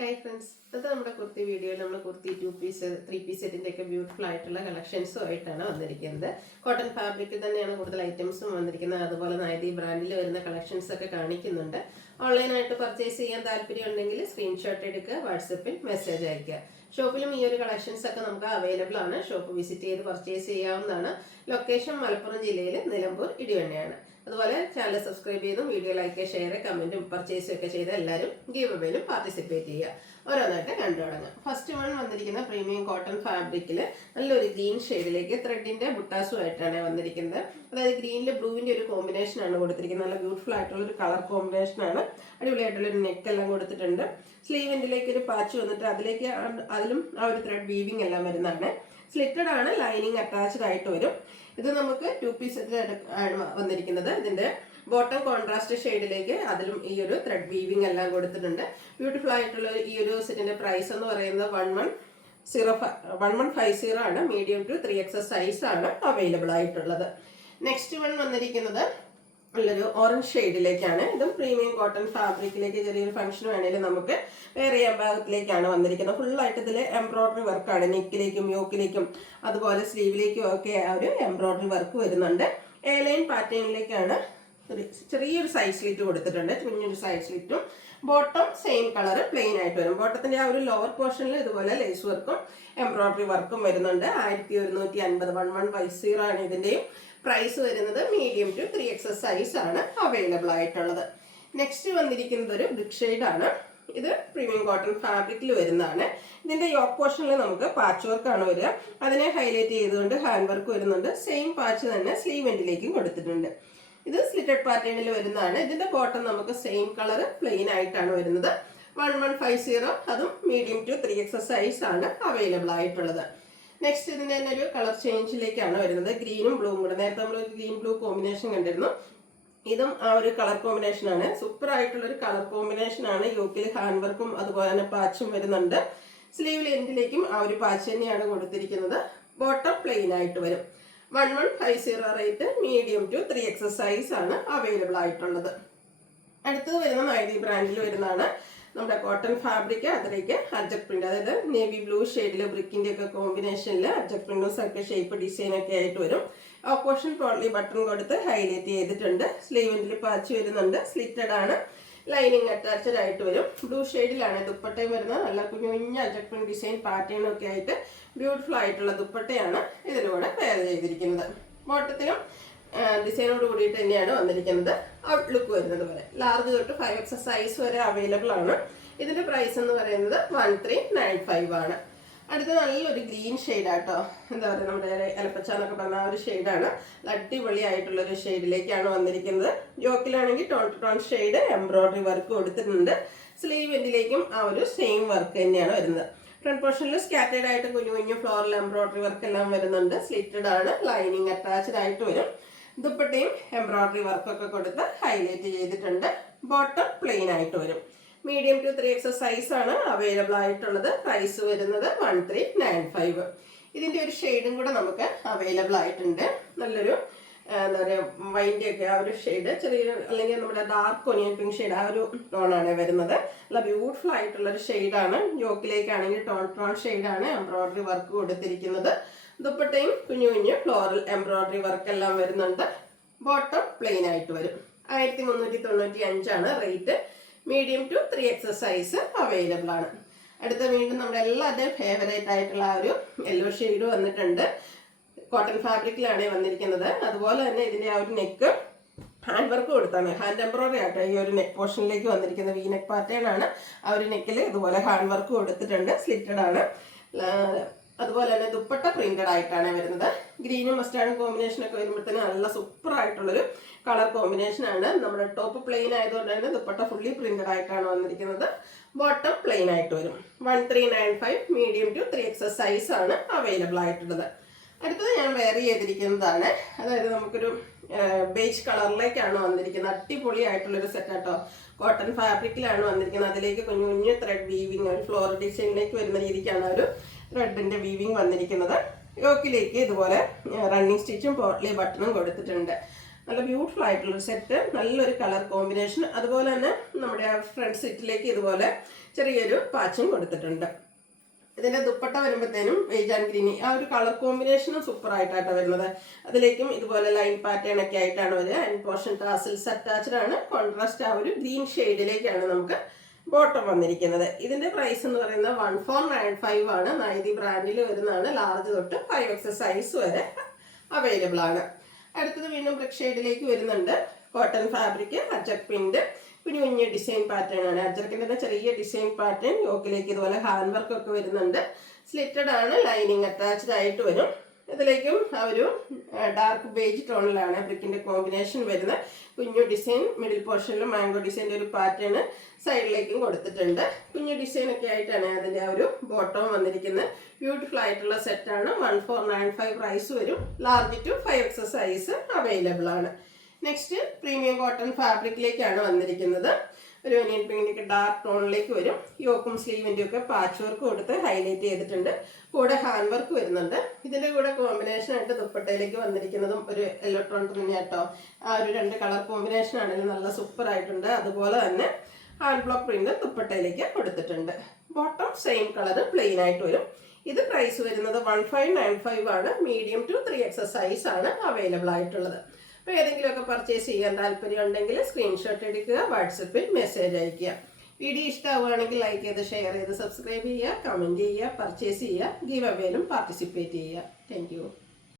Hi friends, this is our kurti video. We have kurti 2-piece, 3-piece set beautiful collections. Cotton fabric items brand collections online purchase screenshot WhatsApp message. Shop collections available. Shop visit purchase location Malappuram Jillayil Nilambur Idivannayanu. അതുപോലെ channel subscribe ചെയ്തും video like share comment purchase ഒക്കെ ചെയ്ത് എല്ലാവരും giveaway ൽ participate ചെയ്യുക. ഓരോന്നായിട്ട് കണ്ടു തുടങ്ങാം. ഫസ്റ്റ് വൺ വന്നിരിക്കുന്ന പ്രീമിയം കോട്ടൺ ഫാബ്രിക്കിൽ നല്ലൊരു ഗ്രീൻ ഷെയ്ഡിലേക്ക് ത്രെഡിന്റെ ബുട്ടാസും ആയിട്ടാണ് വന്നിരിക്കുന്നത്. അതായത് ഗ്രീനിൽ ബ്ലൂവിന്റെ ഒരു കോമ്പിനേഷൻ ആണ് കൊടുത്തിരിക്കുന്നത്. നല്ല ബ്യൂട്ടിഫുൾ ആയിട്ടുള്ള ഒരു കളർ കോമ്പിനേഷൻ ആണ്. അടിപൊളിയായിട്ടുള്ള ഒരു നെക്ക് എല്ലാം കൊടുത്തിട്ടുണ്ട്. സ്ലീവ് എൻഡിലേക്ക് ഒരു പാച്ച് വന്നിട്ട് അതിലും ആ ഒരു ത്രെഡ് വീവിംഗ് എല്ലാം വരുന്നതാണ്. സ്ലിറ്റഡ് ആണ്, ലൈനിങ് അറ്റാച്ച്ഡ് ആയിട്ട് വരും. ഇത് നമുക്ക് 2-piece ആണ് വന്നിരിക്കുന്നത്. ഇതിന്റെ ബോട്ടം കോൺട്രാസ്റ്റ് ഷെയ്ഡിലേക്ക് അതിലും ഈ ഒരു ത്രെഡ് വീവിംഗ് എല്ലാം കൊടുത്തിട്ടുണ്ട്. ബ്യൂട്ടിഫുൾ ആയിട്ടുള്ള ഈ ഒരു സെറ്റിന്റെ പ്രൈസ് എന്ന് പറയുന്നത് 1150 ആണ്. മീഡിയം ടു 3XS സൈസ് ആണ് അവൈലബിൾ ആയിട്ടുള്ളത്. നെക്സ്റ്റ് വൺ വന്നിരിക്കുന്നത് നല്ലൊരു ഓറഞ്ച് ഷെയ്ഡിലേക്കാണ്. ഇതും പ്രീമിയം കോട്ടൺ ഫാബ്രിക്കിലേക്ക് ചെറിയൊരു ഫംഗ്ഷൻ വേണമെങ്കിൽ നമുക്ക് വേറെ ഭാഗത്തിലേക്കാണ് വന്നിരിക്കുന്നത്. ഫുള്ളായിട്ട് ഇതിൽ എംബ്രോയിഡറി വർക്കാണ്. നെക്കിലേക്കും യോക്കിലേക്കും അതുപോലെ സ്ലീവിലേക്കും ഒക്കെ ആ ഒരു എംബ്രോയിഡറി വർക്ക് വരുന്നുണ്ട്. എ ലൈൻ പാറ്റേണിലേക്കാണ് ചെറിയൊരു സൈഡ് സ്ലിറ്റ് കൊടുത്തിട്ടുണ്ട്. കുഞ്ഞൊരു സൈഡ് സ്ലിറ്റും ബോട്ടം സെയിം കളർ പ്ലെയിൻ ആയിട്ട് വരും. ബോട്ടത്തിന്റെ ആ ഒരു ലോവർ പോർഷനിൽ ഇതുപോലെ ലേസ് വർക്കും എംബ്രോയിഡറി വർക്കും വരുന്നുണ്ട്. 1150 1150 ആണ് ഇതിന്റെയും പ്രൈസ് വരുന്നത്. മീഡിയം ടു 3XS സൈസ് ആണ് അവൈലബിൾ ആയിട്ടുള്ളത്. നെക്സ്റ്റ് വന്നിരിക്കുന്നത് ഒരു ബ്രിക്ക് ഷെയ്ഡ് ആണ്. ഇത് പ്രീമിയം കോട്ടൺ ഫാബ്രിക്കിൽ വരുന്നതാണ്. ഇതിന്റെ യോക്ക് പോർഷനിൽ നമുക്ക് പാച്ച് വർക്ക് ആണ് വരിക. അതിനെ ഹൈലൈറ്റ് ചെയ്തുകൊണ്ട് ഹാൻഡ് വർക്ക് വരുന്നുണ്ട്. സെയിം പാച്ച് തന്നെ സ്ലീവ് എൻഡിലേക്കും കൊടുത്തിട്ടുണ്ട്. ഇത് സ്ലിറ്റഡ് പാറ്റേണിൽ വരുന്നതാണ്. ഇതിന്റെ ബോട്ടം നമുക്ക് സെയിം കളർ പ്ലെയിൻ ആയിട്ടാണ് വരുന്നത്. 1150 അതും മീഡിയം ടു 3XS സൈസ് ആണ് അവൈലബിൾ ആയിട്ടുള്ളത്. നെക്സ്റ്റ് ഇതിന്റെ തന്നെ ഒരു കളർ ചേഞ്ചിലേക്കാണ് വരുന്നത്. ഗ്രീനും ബ്ലൂവും കൂടെ. നേരത്തെ നമ്മൾ ഒരു ഗ്രീൻ ബ്ലൂ കോമ്പിനേഷൻ കണ്ടിരുന്നു. ഇതും ആ ഒരു കളർ കോമ്പിനേഷൻ ആണ്. സൂപ്പർ ആയിട്ടുള്ള ഒരു കളർ കോമ്പിനേഷൻ ആണ്. യോക്കിൽ ഹാൻഡ് വർക്കും അതുപോലെ തന്നെ പാച്ചും വരുന്നുണ്ട്. സ്ലീവിൽ എൻഡിലേക്കും ആ ഒരു പാച്ച് തന്നെയാണ് കൊടുത്തിരിക്കുന്നത്. ബോട്ടം പ്ലെയിൻ ആയിട്ട് വരും. 1150 rate. Medium to 3XS size ആണ് അവൈലബിൾ ആയിട്ടുള്ളത്. അടുത്തത് വരുന്ന നൈതി ബ്രാൻഡിൽ വരുന്നതാണ്. നമ്മുടെ കോട്ടൺ ഫാബ്രിക് അതിലേക്ക് അജക് പ്രിന്റ്, അതായത് നേവി ബ്ലൂ ഷെയ്ഡിൽ ബ്രിക്കിന്റെ ഒക്കെ കോമ്പിനേഷനിൽ അജക് പ്രിന്റും സർക്കിൾ ഷേപ്പ് ഡിസൈൻ ഒക്കെ ആയിട്ട് വരും. ഓപ്പോഷൻ പോർട്ട്ലി ബട്ടൺ കൊടുത്ത് ഹൈലൈറ്റ് ചെയ്തിട്ടുണ്ട്. സ്ലീവിന്റെ പാച്ച് വരുന്നുണ്ട്. സ്ലിറ്റഡ് ആണ്, ലൈനിങ് അറ്റാച്ച്ഡ് ആയിട്ട് വരും. ബ്ലൂ ഷെയ്ഡിലാണ് ദുപ്പട്ടയും വരുന്നത്. നല്ല കുഞ്ഞു അജക് പ്രിന്റ് ഡിസൈൻ പാറ്റേൺ ഒക്കെ ആയിട്ട് ബ്യൂട്ടിഫുൾ ആയിട്ടുള്ള ദുപ്പട്ടയാണ് ഇതിലൂടെ വെയർ ചെയ്തിരിക്കുന്നത്. ബോട്ടത്തിലും ഡിസൈനോട് കൂടിയിട്ട് തന്നെയാണ് വന്നിരിക്കുന്നത്. ഔട്ട്ലുക്ക് വരുന്നത് പോലെ ലാർജ് തൊട്ട് 5XS സൈസ് വരെ അവൈലബിൾ ആണ്. ഇതിന്റെ പ്രൈസ് എന്ന് പറയുന്നത് 1395 ആണ്. അടുത്ത നല്ലൊരു ഗ്രീൻ ഷെയ്ഡാട്ടോ. എന്താ പറയുക, നമ്മുടെ എലപ്പച്ച എന്നൊക്കെ പറഞ്ഞ ആ ഒരു ഷെയ്ഡാണ്. അടിപൊളി ആയിട്ടുള്ള ഒരു ഷെയ്ഡിലേക്കാണ് വന്നിരിക്കുന്നത്. യോക്കിലാണെങ്കിൽ tone to tone shade embroidery work കൊടുത്തിട്ടുണ്ട്. സ്ലീവ് എൻഡിലേക്കും ആ ഒരു സെയിം വർക്ക് തന്നെയാണ് വരുന്നത്. ഫ്രണ്ട് പോർഷനിൽ സ്കാറ്റേഡ് ആയിട്ട് കുഞ്ഞു ഫ്ലോറൽ എംബ്രോയിഡറി വർക്ക് എല്ലാം വരുന്നുണ്ട്. സ്ലിറ്റഡ് ആണ്, ലൈനിങ് അറ്റാച്ച്ഡ് ആയിട്ട് വരും. ദുപ്പട്ടയും എംബ്രോയിഡറി വർക്കൊക്കെ കൊടുത്ത് ഹൈലൈറ്റ് ചെയ്തിട്ടുണ്ട്. ബോട്ടം പ്ലെയിൻ ആയിട്ട് വരും. മീഡിയം ടു 3XS സൈസ് ആണ് അവൈലബിൾ ആയിട്ടുള്ളത്. പ്രൈസ് വരുന്നത് 1395. ഇതിന്റെ ഒരു ഷെയ്ഡും കൂടെ നമുക്ക് അവൈലബിൾ ആയിട്ടുണ്ട്. നല്ലൊരു എന്താ പറയുക, വൈൻ്റെ ഒക്കെ ആ ഒരു ഷെയ്ഡ്, ചെറിയൊരു അല്ലെങ്കിൽ നമ്മുടെ ഡാർക്ക് ഒനിയൻ പിങ്ക് ഷെയ്ഡ് ആ ഒരു ടോണാണ് വരുന്നത്. നല്ല ബ്യൂട്ടിഫുൾ ആയിട്ടുള്ള ഒരു ഷെയ്ഡാണ്. യോക്കിലേക്കാണെങ്കിൽ ടോൺ ഷെയ്ഡാണ് എംബ്രോയിഡറി വർക്ക് കൊടുത്തിരിക്കുന്നത്. ദുപ്പട്ടയും കുഞ്ഞു ഫ്ലോറൽ എംബ്രോയിഡറി വർക്ക് എല്ലാം വരുന്നുണ്ട്. ബോട്ടം പ്ലെയിൻ ആയിട്ട് വരും. 1395 ആണ് rate. Medium to 3XS size available ആണ്. അടുത്ത വീണ്ടും നമ്മുടെ എല്ലാവരുടെയും ഫേവറേറ്റ് ആയിട്ടുള്ള ആ ഒരു യെല്ലോ ഷെയ്ഡ് വന്നിട്ടുണ്ട്. കോട്ടൺ ഫാബ്രിക്കിലാണ് വന്നിരിക്കുന്നത്. അതുപോലെ തന്നെ ഇതിന്റെ ആ ഒരു നെക്ക് ഹാൻഡ് വർക്ക് കൊടുത്താണ്. ഹാൻഡ് എംബ്രോയിഡറി ആയിട്ട് ഈ ഒരു നെക്ക് പോർഷനിലേക്ക് വന്നിരിക്കുന്നത്. വി നെക്ക് പാറ്റേൺ ആണ്. ആ ഒരു നെക്കിൽ ഇതുപോലെ ഹാൻഡ് വർക്ക് കൊടുത്തിട്ടുണ്ട്. സ്ലിറ്റഡ് ആണ്. അതുപോലെ തന്നെ ദുപ്പട്ട പ്രിന്റഡ് ആയിട്ടാണ് വരുന്നത്. ഗ്രീനും മസ്റ്റാർഡും കോമ്പിനേഷൻ ഒക്കെ വരുമ്പോഴത്തേന് നല്ല സൂപ്പർ ആയിട്ടുള്ളൊരു കളർ കോമ്പിനേഷൻ ആണ്. നമ്മുടെ ടോപ്പ് പ്ലെയിൻ ആയതുകൊണ്ട് തന്നെ ദുപ്പട്ട ഫുള്ളി പ്രിന്റഡ് ആയിട്ടാണ് വന്നിരിക്കുന്നത്. ബോട്ടം പ്ലെയിൻ ആയിട്ട് വരും. 1395 മീഡിയം ടു 3XS സൈസ് ആണ് അവൈലബിൾ ആയിട്ടുള്ളത്. അടുത്തത് ഞാൻ വെയർ ചെയ്തിരിക്കുന്നതാണ്. അതായത് നമുക്കൊരു ബേജ് കളറിലേക്കാണ് വന്നിരിക്കുന്നത്. അടിപൊളി ആയിട്ടുള്ളൊരു സെറ്റ് ആട്ടോ. കോട്ടൺ ഫാബ്രിക്കിലാണ് വന്നിരിക്കുന്നത്. അതിലേക്ക് കുഞ്ഞു ത്രെഡ് വീവിങ്, ഒരു ഫ്ലോറൽ ഡിസൈനിലേക്ക് വരുന്ന രീതിക്കാണ് ഒരു ത്രെഡിന്റെ വീവിങ് വന്നിരിക്കുന്നത്. യോക്കിലേക്ക് ഇതുപോലെ റണ്ണിങ് സ്റ്റിച്ചും പോട്ട്ലി ബട്ടണും കൊടുത്തിട്ടുണ്ട്. നല്ല ബ്യൂട്ടിഫുൾ ആയിട്ടുള്ള സെറ്റ്, നല്ലൊരു കളർ കോമ്പിനേഷൻ. അതുപോലെ തന്നെ നമ്മുടെ ഫ്രണ്ട് സെറ്റിലേക്ക് ഇതുപോലെ ചെറിയൊരു പാച്ചും കൊടുത്തിട്ടുണ്ട്. ഇതിന്റെ ദുപ്പട്ട വരുമ്പോഴത്തേനും ബേജ് ആൻഡ് ഗ്രീൻ ആ ഒരു കളർ കോമ്പിനേഷനും സൂപ്പർ ആയിട്ടാണ് വരുന്നത്. അതിലേക്കും ഇതുപോലെ ലൈൻ പാറ്റേൺ ഒക്കെ ആയിട്ടാണ് ഒരു ആൻഡ് പോർഷൻ ടാസിൽസ് അറ്റാച്ച്ഡ് ആണ്. കോൺട്രാസ്റ്റ് ആ ഒരു ഗ്രീൻ ഷെയ്ഡിലേക്കാണ് നമുക്ക് ബോട്ടം വന്നിരിക്കുന്നത്. ഇതിന്റെ പ്രൈസ് എന്ന് പറയുന്നത് 1495 ആണ്. നൈതി ബ്രാൻഡിൽ വരുന്നതാണ്. ലാർജ് തൊട്ട് 5XS സൈസ് വരെ അവൈലബിൾ ആണ്. അടുത്തത് വീണ്ടും ബ്രിക് ഷെയ്ഡിലേക്ക് വരുന്നുണ്ട്. കോട്ടൺ ഫാബ്രിക്, അജക് പ്രിന്റ്, കുഞ്ഞു കുഞ്ഞു ഡിസൈൻ പാറ്റേൺ ആണ്. അജർക്കിന്റെ ചെറിയ ഡിസൈൻ പാറ്റേൺ, യോക്കിലേക്ക് ഇതുപോലെ ഹാൻഡ് വർക്ക് ഒക്കെ വരുന്നുണ്ട്. സ്ലിറ്റഡ് ആണ്, ലൈനിങ് അറ്റാച്ച്ഡ് ആയിട്ട് വരും. ഇതിലേക്കും ആ ഒരു ഡാർക്ക് ബേജ് ടോണിലാണ് ബ്രിക്കിന്റെ കോമ്പിനേഷൻ വരുന്നത്. കുഞ്ഞു ഡിസൈൻ മിഡിൽ പോർഷനിൽ മാംഗോ ഡിസൈൻ്റെ ഒരു പാറ്റേൺ സൈഡിലേക്കും കൊടുത്തിട്ടുണ്ട്. കുഞ്ഞു ഡിസൈൻ ഒക്കെ ആയിട്ടാണ് അതിന്റെ ആ ഒരു ബോട്ടം വന്നിരിക്കുന്നത്. ബ്യൂട്ടിഫുൾ ആയിട്ടുള്ള സെറ്റാണ്. 1495 പ്രൈസ് വരും. Large to 5XS size available ആണ്. നെക്സ്റ്റ് പ്രീമിയം കോട്ടൺ ഫാബ്രിക്കിലേക്കാണ് വന്നിരിക്കുന്നത്. ഒരു ഒനിയൻ പിങ്കിന്റെ ഡാർക്ക് ടോണിലേക്ക് വരും. യോക്കും സ്ലീവിന്റെ ഒക്കെ പാച്ച് വർക്ക് കൊടുത്ത് ഹൈലൈറ്റ് ചെയ്തിട്ടുണ്ട്. കൂടെ ഹാൻഡ് വർക്ക് വരുന്നുണ്ട്. ഇതിന്റെ കൂടെ കോമ്പിനേഷൻ ആയിട്ട് ദുപ്പട്ടയിലേക്ക് വന്നിരിക്കുന്നതും ഒരു യെല്ലോ ടോൺ കേട്ടോ. ആ ഒരു 2 കളർ കോമ്പിനേഷൻ ആണെങ്കിലും നല്ല സൂപ്പർ ആയിട്ടുണ്ട്. അതുപോലെ തന്നെ ഹാൻഡ് ബ്ലോക്ക് പ്രിന്റ് ദുപ്പട്ടയിലേക്ക് കൊടുത്തിട്ടുണ്ട്. ബോട്ടം സെയിം കളർ പ്ലെയിൻ ആയിട്ട് വരും. ഇത് പ്രൈസ് വരുന്നത് 1595 ആണ്. മീഡിയം ടു 3XS സൈസ് ആണ് അവൈലബിൾ ആയിട്ടുള്ളത്. അപ്പോൾ ഏതെങ്കിലുമൊക്കെ പർച്ചേസ് ചെയ്യാൻ താല്പര്യം ഉണ്ടെങ്കിൽ സ്ക്രീൻഷോട്ട് എടുക്കുക, വാട്സപ്പിൽ മെസ്സേജ് അയയ്ക്കുക. വീഡിയോ ഇഷ്ടമാവുകയാണെങ്കിൽ ലൈക്ക് ചെയ്ത് ഷെയർ ചെയ്ത് സബ്സ്ക്രൈബ് ചെയ്യുക, കമൻറ്റ് ചെയ്യുക, പർച്ചേസ് ചെയ്യുക, ഗീവ് അവേയിലും പാർട്ടിസിപ്പേറ്റ് ചെയ്യുക. താങ്ക്